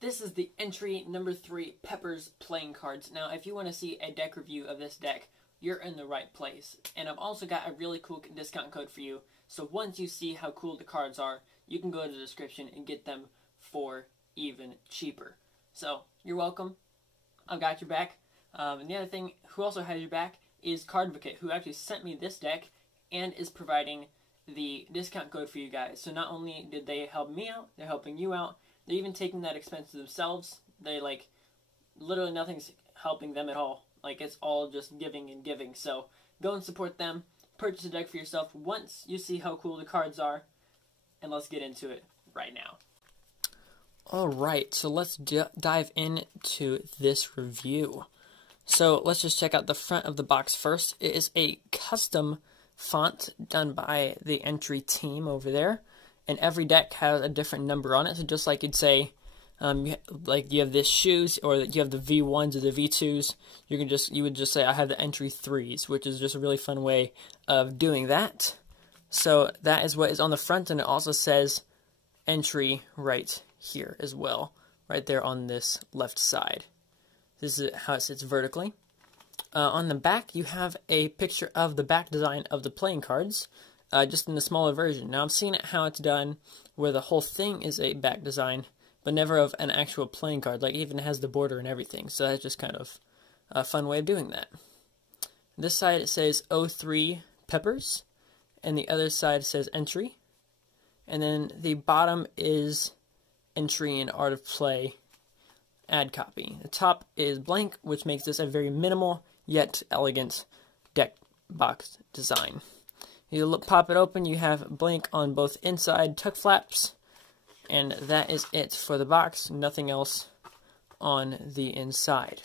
This is the entry number 3 Peppers playing cards. Now, if you want to see a deck review of this deck, you're in the right place. And I've also got a really cool discount code for you. So once you see how cool the cards are, you can go to the description and get them for even cheaper. So, you're welcome. I've got your back. And the other thing, who also has your back is Cardperfect, who actually sent me this deck and is providing the discount code for you guys. So not only did they help me out, they're helping you out. They're even taking that expense to themselves. They, literally nothing's helping them at all. It's all just giving and giving. So go and support them. Purchase a deck for yourself once you see how cool the cards are. And let's get into it right now. Alright, so let's dive into this review. So let's just check out the front of the box first. It is a custom font done by the entry team over there. And every deck has a different number on it. So just like you'd say, you have this shoes, or you have the V1s or the V2s, you would just say, I have the entry 3s, which is just a really fun way of doing that. So that is what is on the front, and it also says entry right here as well, right there on this left side. This is how it sits vertically. On the back, you have a picture of the back design of the playing cards, just in the smaller version. Now, I've seen how it's done, where the whole thing is a back design, but never of an actual playing card. It even has the border and everything, so that's just kind of a fun way of doing that. This side, it says 03 Peppers, and the other side says entry. And then the bottom is entry and art of play ad copy. The top is blank, which makes this a very minimal yet elegant deck box design. You pop it open, you have blank on both inside tuck flaps, and that is it for the box. Nothing else on the inside.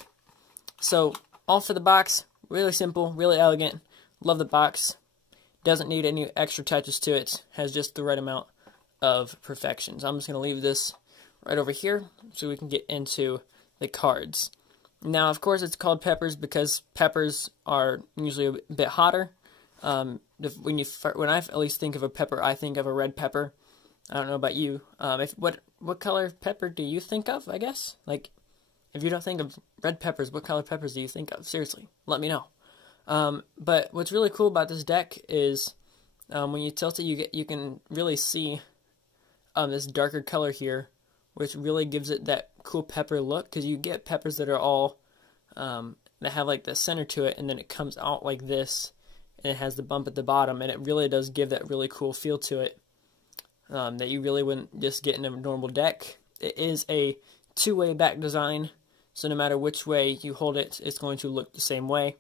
So, all for the box. Really simple, really elegant. Love the box. Doesn't need any extra touches to it. Has just the right amount of perfection. So I'm just going to leave this right over here so we can get into the cards. Now, of course, it's called Peppers because peppers are usually a bit hotter. When I at least think of a pepper, I think of a red pepper. I don't know about you. What color pepper do you think of, I guess? If you don't think of red peppers, what color peppers do you think of? Seriously, let me know. But what's really cool about this deck is when you tilt it, you can really see this darker color here, which really gives it that cool pepper look, because you get peppers that are all that have the center to it, and then it comes out like this, and it has the bump at the bottom, and it really does give that really cool feel to it that you really wouldn't just get in a normal deck. It is a two-way back design, so no matter which way you hold it, it's going to look the same way,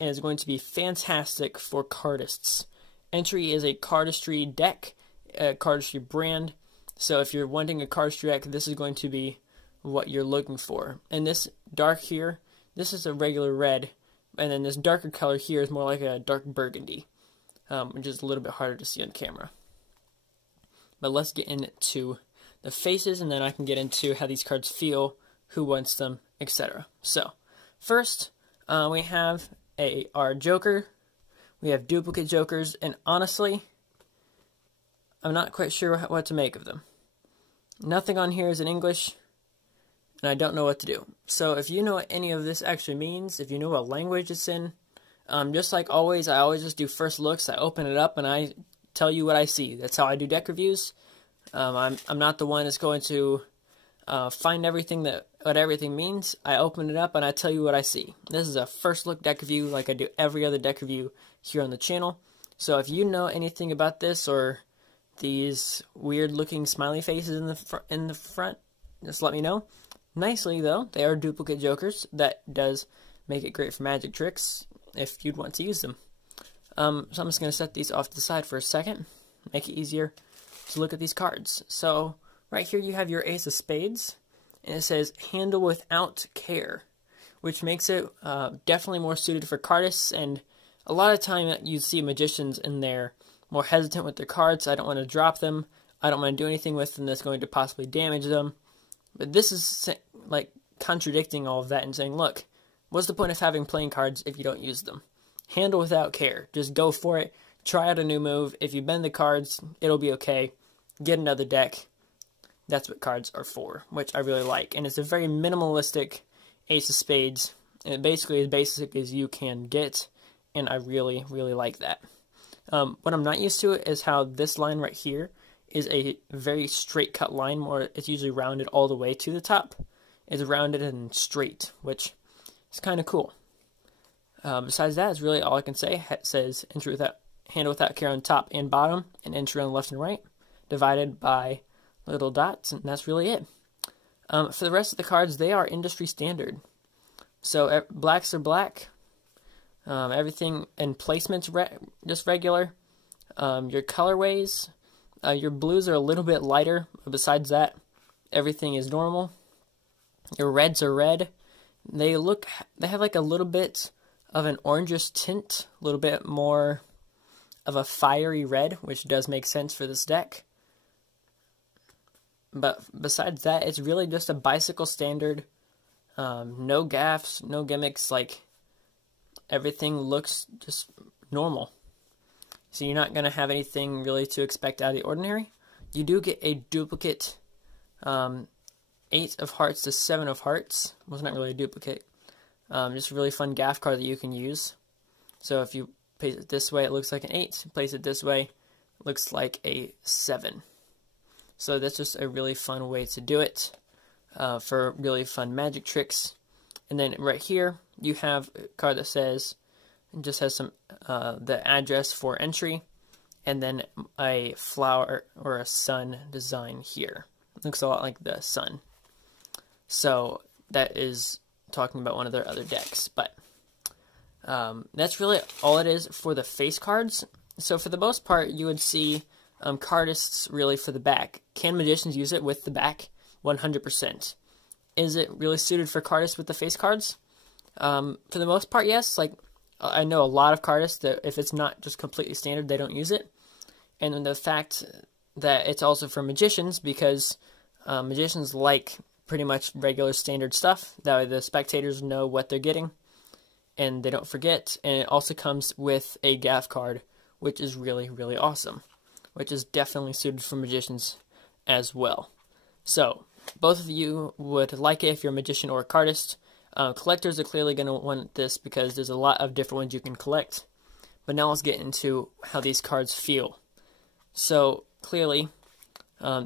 and it's going to be fantastic for cardists. Entry is a cardistry deck, a cardistry brand, so if you're wanting a cardistry deck, this is going to be what you're looking for. And this dark here, this is a regular red, and then this darker color here is more like a dark burgundy, which is a little bit harder to see on camera. But let's get into the faces, and then I can get into how these cards feel, who wants them, etc. So, first, we have our Joker. We have duplicate Jokers, and honestly, I'm not quite sure what to make of them. Nothing on here is in English, and I don't know what to do. So if you know what any of this actually means, if you know what language it's in, just like always, I always just do first looks. I open it up and I tell you what I see. That's how I do deck reviews. I'm not the one that's going to find what everything means. I open it up and I tell you what I see. This is a first look deck review, like I do every other deck review here on the channel. So if you know anything about this, or these weird looking smiley faces in the front, just let me know. Nicely though, they are duplicate Jokers. That does make it great for magic tricks if you'd want to use them. So I'm just going to set these off to the side for a second, make it easier to look at these cards. So right here you have your Ace of Spades, and it says handle without care, which makes it definitely more suited for cardists. And a lot of time you see magicians in there more hesitant with their cards. I don't want to drop them. I don't want to do anything with them that's going to possibly damage them. But this is contradicting all of that and saying, look, what's the point of having playing cards if you don't use them? Handle without care. Just go for it. Try out a new move. If you bend the cards, it'll be okay. Get another deck. that's what cards are for, which I really like. And it's a very minimalistic Ace of Spades, and basically as basic as you can get, and I really, really like that. What I'm not used to is how this line right here is a very straight cut line, more it's usually rounded all the way to the top. It's rounded and straight, which is kind of cool. Besides that, is really all I can say. It says entry without handle without care on top and bottom, and entry on the left and right, divided by little dots, and that's really it. For the rest of the cards, they are industry standard. So blacks are black. Everything and placements just regular. Your colorways, your blues are a little bit lighter. Besides that, everything is normal. Your reds are red. They have like a little bit of an orangish tint, a little bit more of a fiery red, which does make sense for this deck. But besides that, it's really just a bicycle standard. No gaffes, no gimmicks, like everything looks just normal. So you're not going to have anything really to expect out of the ordinary. You do get a duplicate 8 of hearts to 7 of hearts. Well, it's not really a duplicate. Just a really fun gaff card that you can use. So if you place it this way, it looks like an 8. Place it this way, it looks like a 7. So that's just a really fun way to do it for really fun magic tricks. And then right here, you have a card that says, it just has some the address for entry, and then a flower or a sun design here. It looks a lot like the sun. So that is talking about one of their other decks, but that's really all it is for the face cards. So for the most part, you would see cardists really for the back. Can magicians use it with the back? 100%. Is it really suited for cardists with the face cards? For the most part, yes. Like, I know a lot of cardists that if it's not just completely standard, they don't use it. And then the fact that it's also for magicians, because magicians like pretty much regular standard stuff. That way the spectators know what they're getting and they don't forget. And it also comes with a gaff card, which is really, really awesome, which is definitely suited for magicians as well. So both of you would like it if you're a magician or a cardist. Collectors are clearly going to want this because there's a lot of different ones you can collect. But now let's get into how these cards feel. So clearly,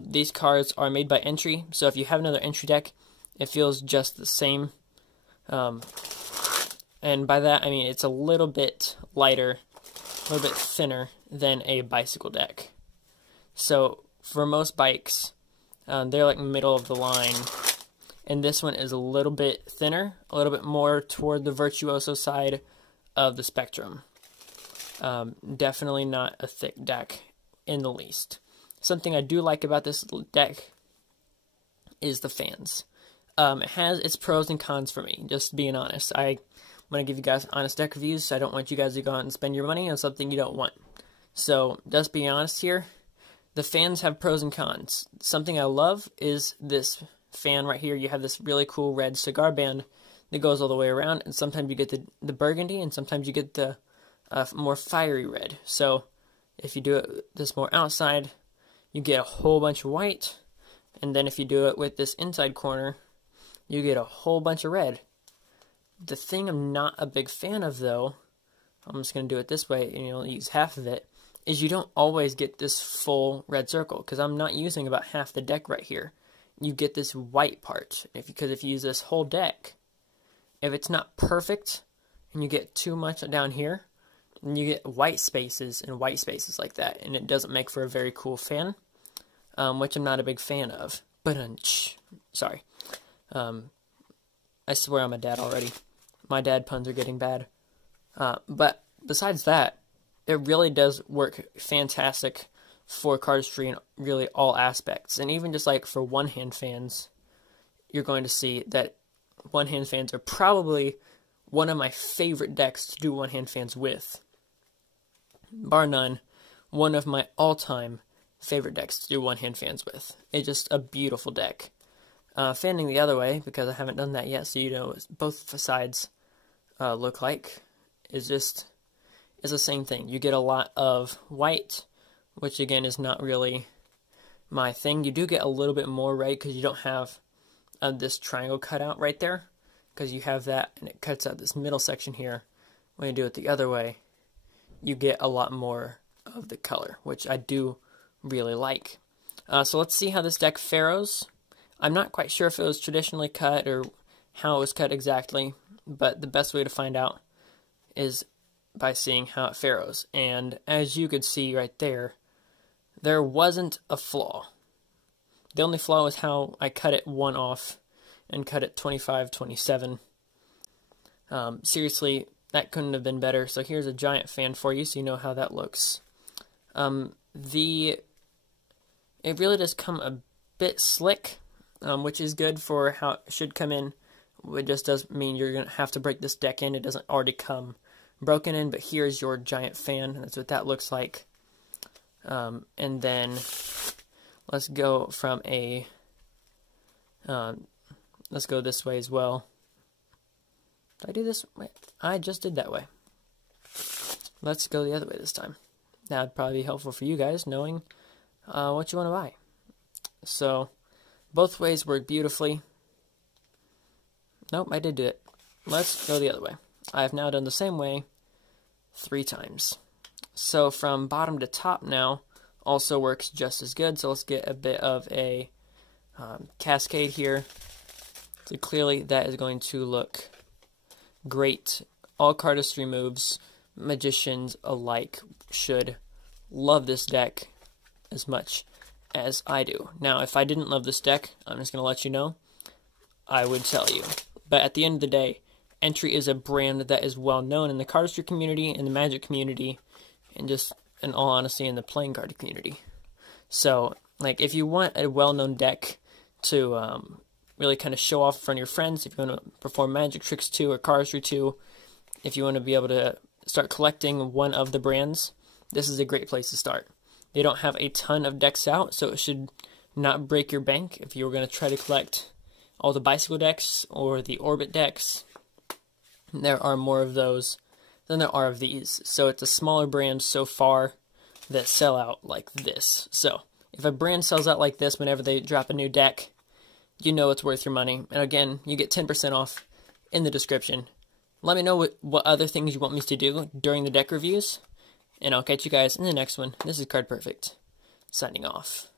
these cards are made by entry. So if you have another entry deck, it feels just the same. And by that, I mean it's a little bit lighter, a little bit thinner than a bicycle deck. So for most bikes, they're like middle of the line. And this one is a little bit thinner, a little bit more toward the virtuoso side of the spectrum. Definitely not a thick deck in the least. Something I do like about this deck is the fans. It has its pros and cons for me, just being honest. I'm going to give you guys honest deck reviews, so I don't want you guys to go out and spend your money on something you don't want. So, just being honest here, the fans have pros and cons. Something I love is this fan right here. You have this really cool red cigar band that goes all the way around, and sometimes you get the burgundy, and sometimes you get the more fiery red. So if you do it this more outside, you get a whole bunch of white, and then if you do it with this inside corner, you get a whole bunch of red. The thing I'm not a big fan of, though, I'm just going to do it this way, and you'll use half of it, is you don't always get this full red circle, because I'm not using about half the deck right here. You get this white part, because if you use this whole deck, if it's not perfect, and you get too much down here, and you get white spaces and white spaces like that, and it doesn't make for a very cool fan, which I'm not a big fan of. Sorry. I swear I'm a dad already. My dad puns are getting bad. But besides that, it really does work fantastic for cardistry in really all aspects. And even just like for one-hand fans, you're going to see that one-hand fans are probably one of my favorite decks to do one-hand fans with. Bar none, one of my all-time favorite decks to do one-hand fans with. It's just a beautiful deck. Fanning the other way, because I haven't done that yet, so you know what both sides look like, is the same thing. You get a lot of white, which again is not really my thing. You do get a little bit more, right, because you don't have this triangle cut out right there, because you have that and it cuts out this middle section here. When you do it the other way, you get a lot more of the color, which I do really like. So let's see how this deck faros. I'm not quite sure if it was traditionally cut or how it was cut exactly, but the best way to find out is by seeing how it faros. And as you could see right there, there wasn't a flaw. The only flaw was how I cut it one off and cut it 25-27. Seriously, that couldn't have been better. So here's a giant fan for you so you know how that looks. It really does come a bit slick, which is good for how it should come in. It just does mean you're going to have to break this deck in. It doesn't already come broken in, but here's your giant fan. That's what that looks like. And then let's go from let's go this way as well. Did I do this way? I just did that way. Let's go the other way this time. That would probably be helpful for you guys, knowing what you want to buy. So, both ways work beautifully. Nope, I did do it. Let's go the other way. I have now done the same way 3 times. So, from bottom to top now also works just as good. So, let's get a bit of a cascade here. So, clearly that is going to look great. All cardistry moves, magicians alike should love this deck as much as I do. Now, if I didn't love this deck, I'm just going to let you know, I would tell you. But at the end of the day, Entry is a brand that is well known in the cardistry community, in the Magic community, and just, in all honesty, in the playing card community. So, like, if you want a well-known deck to really kind of show off in front of your friends, if you want to perform magic tricks to or cardistry to, if you want to be able to start collecting one of the brands, this is a great place to start. They don't have a ton of decks out, so it should not break your bank if you were going to try to collect all the bicycle decks or the orbit decks. There are more of those than there are of these. So it's a smaller brand so far that sell out like this. So if a brand sells out like this whenever they drop a new deck, you know it's worth your money. And again, you get 10% off in the description. Let me know what other things you want me to do during the deck reviews, and I'll catch you guys in the next one. This is Card Perfect, signing off.